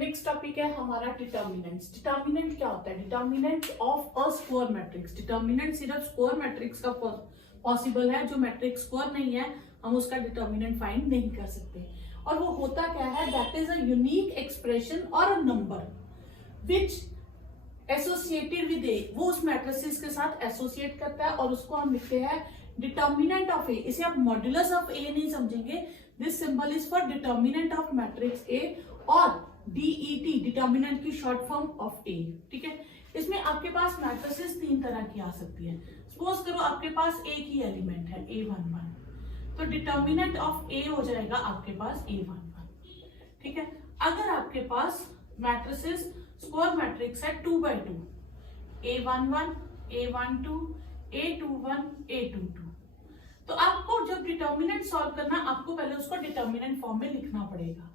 Next topic है हमारा determinants. Determinant क्या होता है? Determinant of a square matrix. Determinant सिर्फ स्क्वायर मैट्रिक्स का पॉसिबल है, जो मैट्रिक्स स्क्वायर नहीं है हम उसका डिटर्मिनेंट फाइंड नहीं कर सकते। और वो होता क्या है? That is a unique expression और a number which associated with a, वो उस मैट्रिसेस के साथ एसोसिएट करता है और उसको हम लिखते हैं डिटर्मिनेंट ऑफ ए। इसे आप मॉड्यूलस ऑफ ए नहीं समझेंगे, this symbol is for determinant of matrix A और डीईटी डिटर्मिनेंट की शॉर्ट फॉर्म ऑफ ए। ठीक है, इसमें आपके पास मैट्रिसेस तीन तरह की आ सकती है। सपोज करो आपके पास एक ही एलिमेंट है A11, तो डिटर्मिनेंट ऑफ ए हो जाएगा आपके पास A11। ठीक है, अगर आपके पास मैट्रिसेस स्क्वायर मैट्रिक्स है 2x2, A11, A12, A21, A22, तो आपको जब डिटर्मिनेंट सॉल्व करना, आपको पहले उसको डिटर्मिनेंट फॉर्म में लिखना पड़ेगा।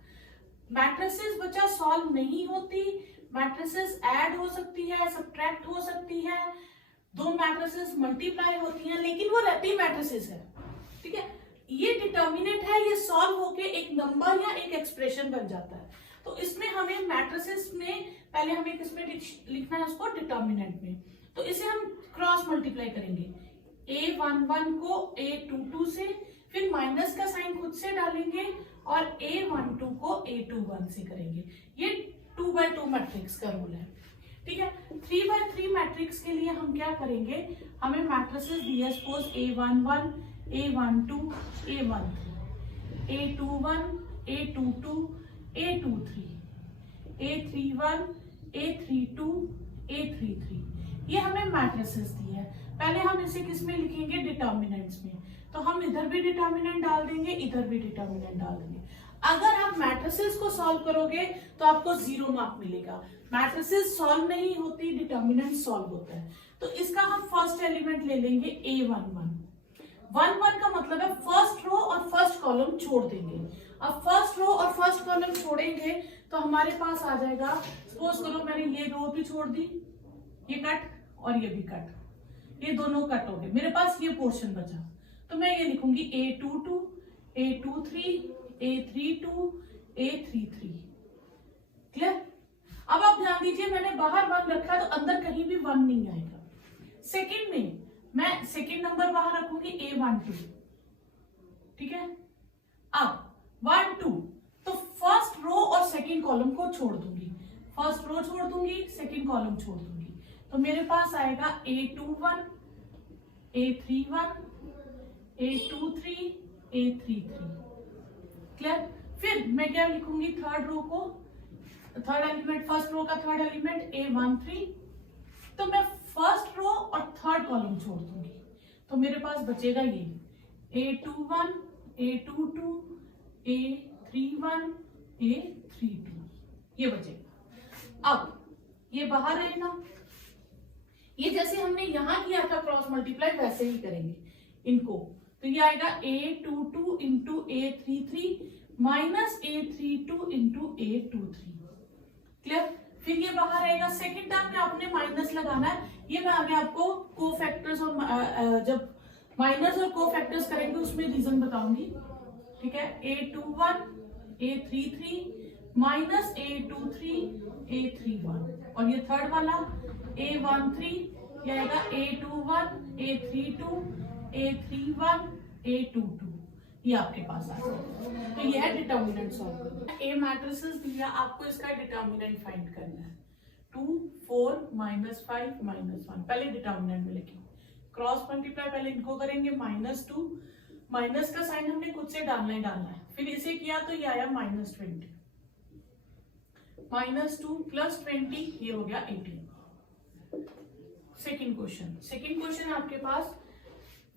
मैट्रिसेस बच्चा सॉल्व नहीं होती, मैट्रिसेस ऐड हो सकती है, सब्ट्रैक्ट हो सकती है, दो मैट्रिसेस मल्टीप्लाई होती हैं, लेकिन वो रहती मैट्रिसेस है। ठीक है, ये डिटर्मिनेंट है, ये सॉल्व होके एक नंबर या एक एक्सप्रेशन बन जाता है। तो इसमें हमें मैट्रिसेस में पहले हमें किसमें लिखना है उसको? डिटर्मिनेंट में। तो इसे हम क्रॉस मल्टीप्लाई करेंगे, A11 को A22 से, फिर माइनस का साइन खुद से डालेंगे और A12 को A21 से करेंगे। ये 2x2 मैट्रिक्स का रूल है। ठीक है, 3x3 मैट्रिक्स के लिए हम क्या करेंगे? हमें मैट्रिसेस दिए, suppose A11, A12, A13, A21, A22, A23, A31, A32, A33, ये हमें मैट्रिसेस दिए है। पहले हम इसे किस में लिखेंगे? डिटर्मिनेंट्स में। तो हम इधर भी डिटर्मिनेंट डाल देंगे, इधर भी डिटर्मिनेंट डाल देंगे। अगर आप मैट्रिसेस को सॉल्व करोगे तो आपको 0 मार्क मिलेगा। मैट्रिसेस सॉल्व नहीं होती, डिटर्मिनेंट सॉल्व होता है। तो इसका हम फर्स्ट एलिमेंट ले लेंगे A11। 1 का मतलब है फर्स्ट रो और फर्स्ट कॉलम छोड़ देंगे। अब फर्स्ट रो और फर्स्ट कॉलम छोड़ेंगे तो हमारे पास आ जाएगा, सपोज करो मैंने ये रो भी छोड़ दी, ये कट और ये भी कट, ये दोनों कट हो गए, मेरे पास ये पोर्शन बचा। तो मैं ये लिखूंगी A22, A23, A32, A33। Clear? अब आप ध्यान दीजिए, मैंने बाहर 1 रखा तो अंदर कहीं भी 1 नहीं आएगा। सेकंड में मैं सेकंड नंबर बाहर रखूंगी A12। ठीक है, अब 1 2, तो फर्स्ट रो और सेकंड कॉलम को छोड़ दूंगी, फर्स्ट रो छोड़ दूंगी, सेकंड कॉलम छोड़ दूंगी, तो मेरे पास आएगा A21, A31, A23, A33। Clear? फिर मैं क्या लिखूंगी? थर्ड रो को, थर्ड एलिमेंट, फर्स्ट रो का थर्ड एलिमेंट A13, तो मैं फर्स्ट रो और थर्ड कॉलम छोड़ दूंगी, तो मेरे पास बचेगा ये A21, A22, A31, A32, ये बचेगा। अब ये बाहर रहेगा, ये जैसे हमने यहां किया था क्रॉस मल्टीप्लाई, वैसे ही करेंगे इनको। तो ये आएगा A22 into A33 minus A32 into A23। Clear? फिर ये बाहर आएगा, सेकेंड टर्म में आपने माइनस लगाना है। ये मैं आगे आपको कोफैक्टर्स और जब माइनस और कोफैक्टर्स करेंगे उसमें रीजन बताऊंगी। ठीक है, A21, A33 minus A23, A31, और ये थर्ड वाला A13, ये आएगा A21, A32, A31, A22, ये आपके पास आ गया। तो ये है डिटर्मिनेंट सॉल्व करना। ए मैट्रिसेस दिया, आपको इसका डिटर्मिनेंट फाइंड करना है। 2, 4, -5, -1, पहले डिटर्मिनेंट में लिखें, क्रॉस मल्टीप्लाई पहले इनको करेंगे, -2, माइनस का साइन हमने खुद से डालना ही डालना है, फिर इसे किया तो ये आया -20, -2 + 20, ये हो गया 18। सेकेंड क्वेश्चन आपके पास,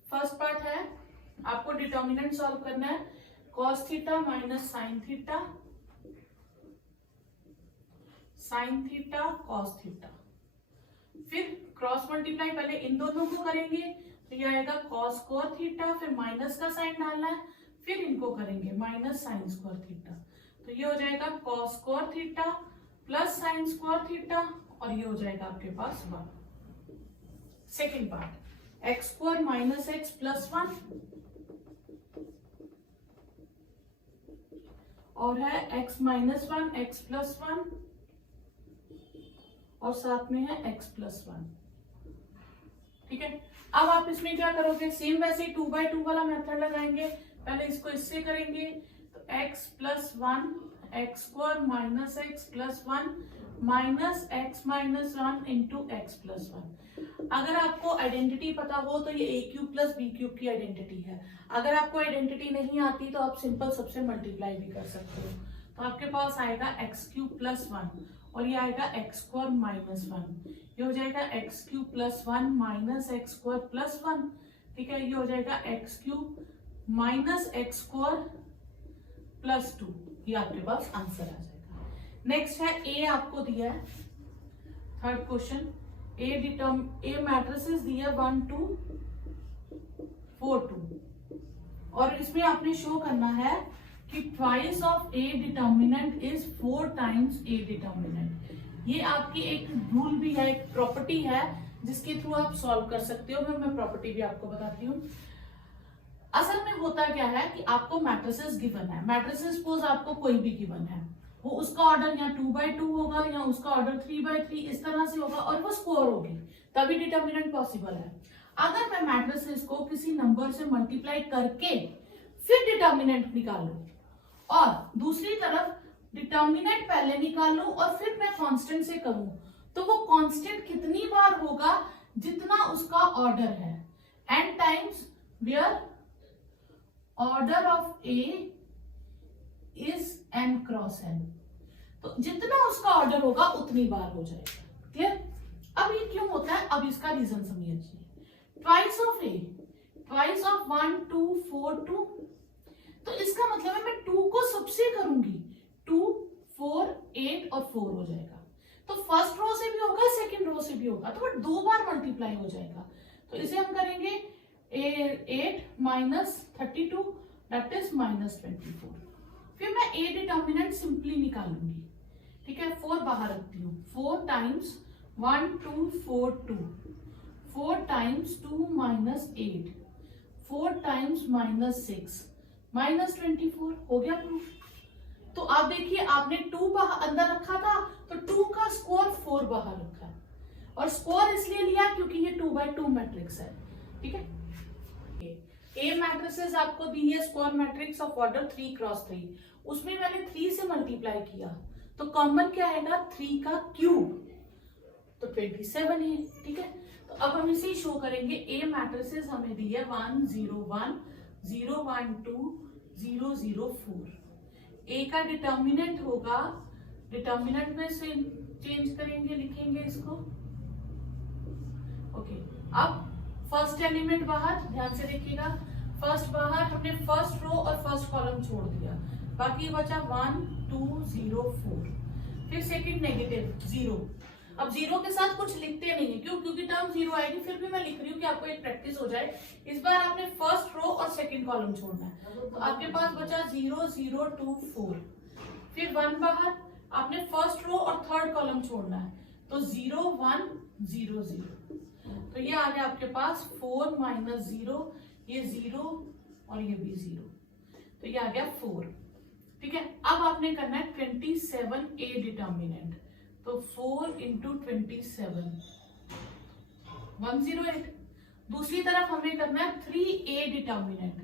फर्स्ट पार्ट है, आपको डिटर्मिनेंट सॉल्व करना है, cos theta minus sine theta, sine theta cos theta, फिर क्रॉस मल्टीप्लाई पहले इन दोनों को करेंगे, तो ये आएगा cos स्क्वायर थीटा, फिर माइनस का साइन डालना है, फिर इनको करेंगे माइनस साइन स्क्वायर थीटा, तो ये हो जाएगा cos square theta plus sine square theta, और ये हो जाएगा आपके पास 1। Second part, x² minus x + 1 और है x-1 x+1 और साथ में है x+1। ठीक है, अब आप इसमें क्या करोगे, सेम वैसे ही 2/2 वाला मेथड लगाएंगे। पहले इसको इससे करेंगे तो x+1 x² minus x+1 minus x-1 into x+1। अगर आपको आइडेंटिटी पता हो तो ये a³ प्लस b³ की आइडेंटिटी है। अगर आपको आइडेंटिटी नहीं आती तो आप सिंपल सबसे मल्टीप्लाई भी कर सकते हो। तो आपके पास आएगा x³ प्लस 1 और ये आएगा x² माइनस 1। ये हो जाएगा x³ plus 1 minus x² plus 1। ठीक है, ये हो जाएगा x³ माइनस x² प्लस 2। ये आपके पास आंसर आ जाएगा। नेक्स्ट है ए आपको दिया है, थर्ड क्वेश्चन। ए मैट्रिसेस दिया 1 2 4 2 और इसमें आपने शो करना है कि twice of A determinant is 4 times A determinant. ये आपकी एक रूल भी है, एक प्रॉपर्टी है जिसके थ्रू आप सॉल्व कर सकते हो। मैं प्रॉपर्टी भी आपको बताती हूँ। असल में होता क्या है कि आपको मैट्रिसेस गिवन है, मैट्रिसेस सपोज आपको कोई भी गिवन है, वो उसका ऑर्डर या 2/2 होगा या उसका ऑर्डर 3/3 इस तरह से होगा और वो स्क्वायर होगी, तभी डिटर्मिनेंट पॉसिबल है। अगर मैं मैट्रिसेस को किसी नंबर से मल्टीप्लाई करके फिर डिटर्मिनेंट निकालूं और दूसरी तरफ डिटर्मिनेंट पहले निकालूं और फिर मैं कांस्टेंट से करूं, तो वो कांस्टेंट कितनी बार होगा, जितना उसका ऑर्डर है, n times where order of A is n cross n। तो जितना उसका ऑर्डर होगा उतनी बार हो जाएगा। क्लियर? अब ये क्यों होता है, अब इसका रीजन समझिए। Twice of A, twice of 1 2 4 2, तो इसका मतलब है मैं 2 को सबसे करूंगी, 2 4 8 और 4 हो जाएगा। तो फर्स्ट रो से भी होगा, सेकंड रो से भी होगा, तो वो 2 बार मल्टीप्लाई हो जाएगा। तो इसे हम करेंगे 8 माइनस 32 दैट इज माइनस 24। फिर मैं ए डिटर्मिनेंट सिंपली निकालूंगी। ठीक है, 4 बाहर रखती हूँ। 4 times 1 2 4 2, 4 times 2 minus 8, 4 times minus 6 minus 24 हो गया प्रूफ। तो आप देखिए, आपने 2 बाहर अंदर रखा था तो 2 का स्क्वायर 4 बाहर रखा है, और स्क्वायर इसलिए लिया क्योंकि ये 2/2 मैट्रिक्स है। ठीक है, ए मैट्रिसेस आपको दी है square matrix of order 3 cross 3, उसमें मैंने 3 से मल्टीप्लाई किया तो कॉमन क्या आएगा, 3 का क्यूब, तो 27 है। ठीक है, तो अब हम इसे शो करेंगे। ए मैट्रिसेस हमें दी है 1 0 1 0 1 2 0 0 4। ए का डिटर्मिनेंट होगा, डिटर्मिनेंट में से चेंज करेंगे, लिखेंगे इसको। ओके, अब फर्स्ट एलिमेंट बाहर, ध्यान से देखिएगा, फर्स्ट बाहर, हमने फर्स्ट रो और फर्स्ट कॉलम छोड़ दिया, बाकी बचा 1 2 0 4। फिर सेकंड नेगेटिव 0। अब 0 के साथ कुछ लिखते नहीं है, क्यों? क्योंकि टर्म 0 आएगी, फिर भी मैं लिख रही हूँ कि आपको एक प्रैक्टिस हो जाए। इस बार आपने फर्स्ट रो और सेकंड कॉलम छोड़ना है, तो आपके पास बचा 0 0 2 4। फिर 1 बाहर, आपने फर्स्ट रो और थर्ड कॉलम छोड़ना है, तो 0 1 0 0। तो ये आ गया आपके पास 4 माइनस 0, ये 0 और ये भी 0, तो ये आ गया 4। ठीक है, अब आपने करना है 27 ए डिटर्मिनेंट, तो 4 इंटू 27 108। दूसरी तरफ हमें करना है 3a डिटर्मिनेंट,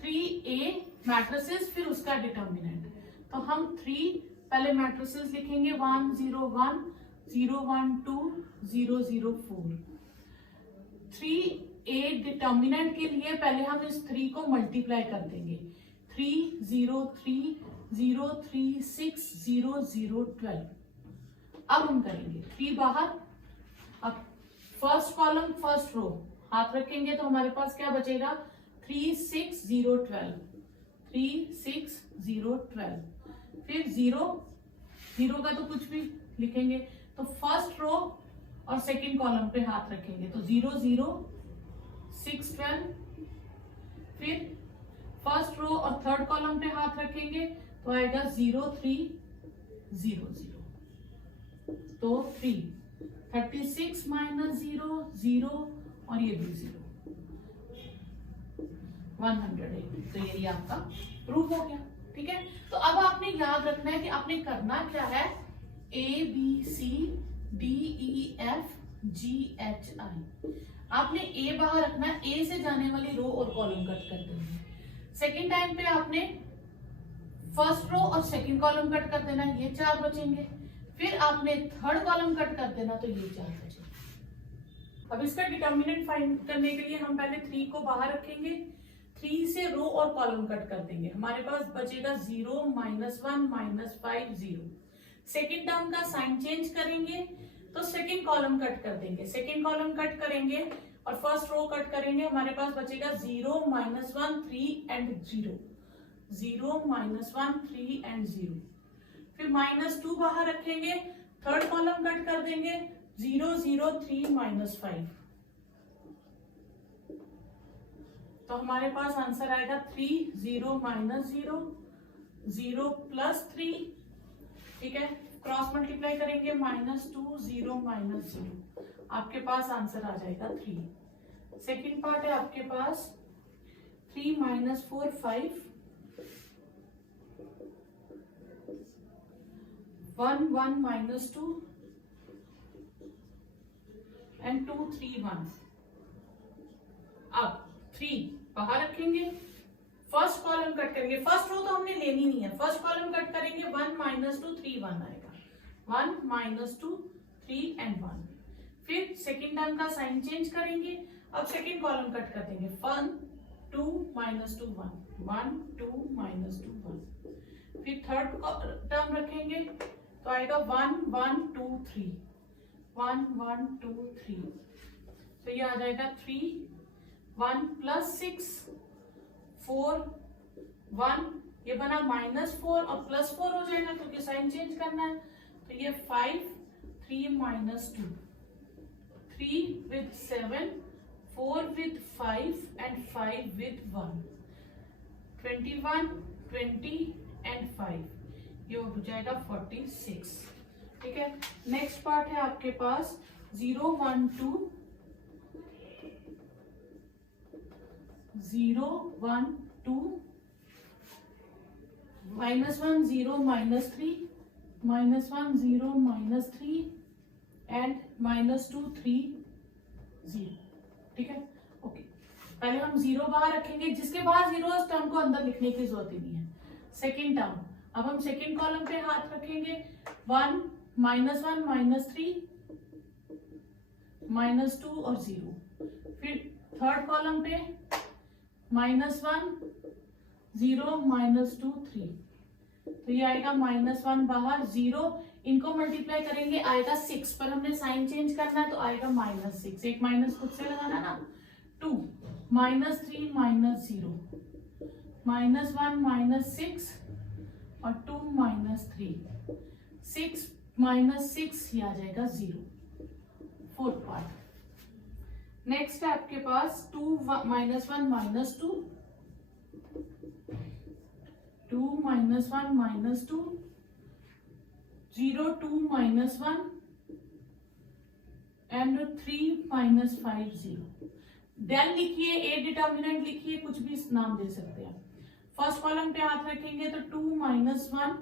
3a मैट्रिसेस फिर उसका डिटर्मिनेंट। तो हम 3 पहले मैट्रिसेस लिखेंगे, 1 0 1 0 1 2 0 0 4। 3a डिटर्मिनेंट के लिए पहले हम इस 3 को मल्टीप्लाई कर देंगे, 3 0 3 0 3 6 0 0 12। अब हम करेंगे 3 बाहर, अब फर्स्ट कॉलम फर्स्ट रो हाथ रखेंगे तो हमारे पास क्या बचेगा, 3 6 0 12, 3 6 0 12। फिर 0 का तो कुछ भी लिखेंगे, तो फर्स्ट रो और सेकंड कॉलम पे हाथ रखेंगे, तो 0 0 6 12। फिर फर्स्ट रो और थर्ड कॉलम पे हाथ रखेंगे तो आएगा 0 3 0 0, तो 3 36 माइनस 0 0 और ये भी 0 108। तो ये आपका प्रूफ हो गया। ठीक है, तो अब आपने याद रखना है कि आपने करना क्या है, ABCDEFGHI। आपने ए बाहर रखना है, ए से जाने वाली रो और कॉलम कट कर देंगे। सेकेंड टाइम पे आपने फर्स्ट रो और सेकंड कॉलम कट कर देना, ये 4 बचेंगे। फिर आपने थर्ड कॉलम कट कर देना, तो ये 4 बचेंगे। अब इसका डिटर्मिनेंट फाइंड करने के लिए हम पहले 3 को बाहर रखेंगे, 3 से रो और कॉलम कट कर देंगे। हमारे पास बचेगा 0 -1 -5 0। सेकेंड टर्म का साइन चेंज करेंगे तो सेकेंड कॉलम कट कर देंगे, सेकेंड कॉलम कट करेंगे और फर्स्ट रो कट करेंगे। हमारे पास बचेगा 0 -1 3 एंड 0, 0 -1 3 एंड 0। फिर -2 बाहर रखेंगे, थर्ड कॉलम कट कर देंगे, 0 0 3 -5। तो हमारे पास आंसर आएगा 3 0 -0 0 +3। ठीक है, क्रॉस मल्टीप्लाई करेंगे, -2 0 -0। आपके पास आंसर आ जाएगा 3। सेकेंड पार्ट है आपके पास 3 -4 5 1 1 -2 एंड 2 3 1। अब 3 बाहर रखेंगे, फर्स्ट कॉलम कट करेंगे, फर्स्ट रो तो हमने लेनी नहीं है, फर्स्ट कॉलम कट करेंगे, 1 -2 3 1 आएगा, 1 -2 3 एंड 1। फिर सेकेंड टर्म का साइन चेंज करेंगे, अब सेकेंड कॉलम कट कर देंगे, 1 2 -2 1 1 2 -2 1। फिर थर्ड टर्म रखेंगे तो आएगा 1 1 2 3 1 1 2 3। तो ये आ जाएगा 3 1 +6 4 1, ये बना -4 और +4 हो जाएगा क्योंकि साइन चेंज करना है। तो ये 5 3 -2 3 with 7 4 with 5 and 5 with 1 21 20 and 5, ये हो जाएगा 46। ठीक है, नेक्स्ट पार्ट है आपके पास 0 1 2 0 1 2 -1 0 -3 -1 0 -3 एंड -2 3 0। ठीक है, ओके, पहले हम 0 बाहर रखेंगे, जिसके बाहर 0 उस टर्म को अंदर लिखने की जरूरत ही नहीं है। सेकेंड टर्म, अब हम सेकेंड कॉलम पे हाथ रखेंगे, 1 -1 -3 -2 और 0। फिर थर्ड कॉलम पे -1 0 -2 3, तो ये आएगा -1 बाहर, 0 इनको मल्टीप्लाई करेंगे आएगा 6, पर हमने साइन चेंज करना है तो आएगा -6, एक माइनस खुद से लगाना ना। 2 -3 -0 -1 -6 और 2 -3 6 -6, ये आ जाएगा 0। फोर्थ पार्ट, नेक्स्ट है आपके पास 2 -1 -2 2 -1 -2 0 2 -1 एंड 3 -5 0। देन लिखिए, ए डिटर्मिनेंट लिखिए, कुछ भी नाम दे सकते हैं। फर्स्ट कॉलम पे हाथ रखेंगे तो 2 -1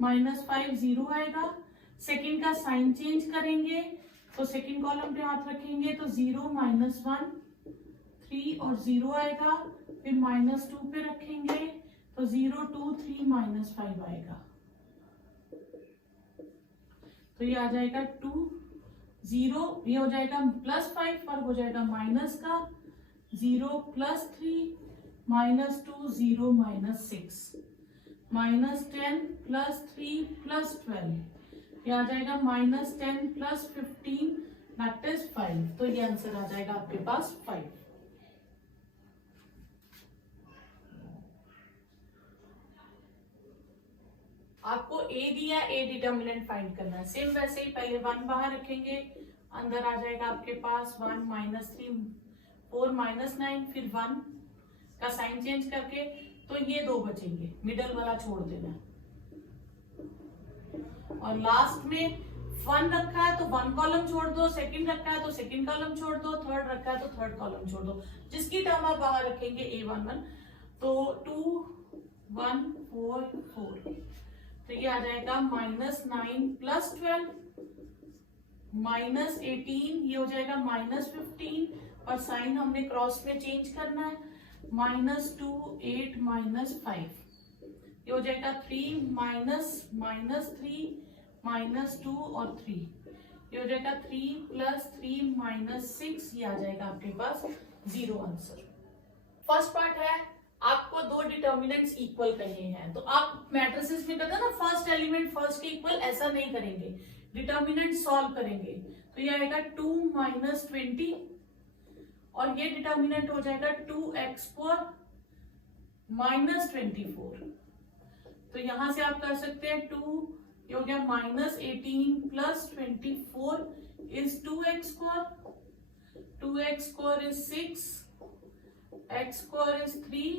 -5 0 आएगा। सेकंड का साइन चेंज करेंगे तो सेकंड कॉलम पे हाथ रखेंगे तो 0 -1 3 और 0 आएगा। फिर -2 पे रखेंगे तो 0 2 3 -5 आएगा। तो ये आ जाएगा 2 0, ये हो जाएगा +5 पर हो जाएगा माइनस का, 0 +3 -2 0 -6 -10 +3 +12, ये आ जाएगा -10 +15 दैट इज 5। तो ये आंसर आ जाएगा आपके पास 5। आपको ए दिया, ए डिटर्मिनेंट फाइंड करना है। सेम वैसे ही पहले 1 बाहर रखेंगे, अंदर आ जाएगा आपके पास 1 -3 4 -9, फिर 1 का साइन चेंज करके तो ये 2 बचेंगे, मिडल वाला छोड़ देना। और लास्ट में 1 रखा है तो 1 कॉलम छोड़ दो, सेकंड रखा है तो सेकंड कॉलम छोड़ दो, थर्ड रखा है तो थर्ड कॉलम छोड़ दो। जिसकी टर्म आप बाहर रखेंगे A11, तो 2 1 4 4, तो ये आ जाएगा -9 + 12 -18, ये हो जाएगा -15, और साइन हमने क्रॉस में चेंज करना है, -2 8 -5, ये हो जाएगा 3 -3 -2 और 3, ये हो जाएगा 3 + 3 -6, ये आ जाएगा आपके पास 0 आंसर। फर्स्ट पार्ट है आपको दो डिटर्मिनेंट्स इक्वल करने हैं, तो आप मैट्रिसेस में कहते हैं ना फर्स्ट एलिमेंट फर्स्ट के इक्वल, ऐसा नहीं करेंगे, डिटर्मिनेंट सॉल्व करेंगे। तो ये आएगा 2 - 20, और ये डिटर्मिनेंट हो जाएगा 2x² -24। तो यहां से आप कर सकते हैं 2, ये हो गया -18 + 24 is 2x², 2x² is 6, x² is 3,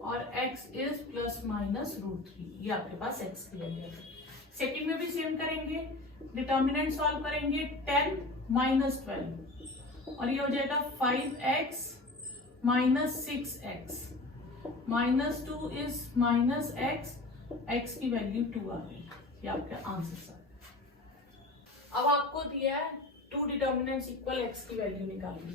और x is ±√3, ये आपके पास x की वैल्यू है। सेकंड में भी सेम करेंगे, डिटर्मिनेंट सॉल्व करेंगे 10 - 12, और ये हो जाएगा 5x - 6x, -2 is -x, x की वैल्यू 2 आ गई, ये आपका आंसर है। अब आपको दिया है 2 डिटर्मिनेंट्स इक्वल x की वैल्यू निकालनी,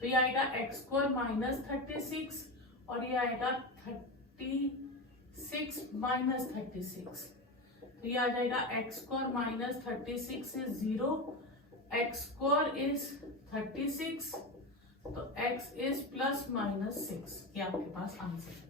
तो ये आएगा x² -36, और ये आएगा 36 - 36, तो ये आ जाएगा x² -36 is 0, x² is 36, तो x is +-6, ये आपके पास आंसर है।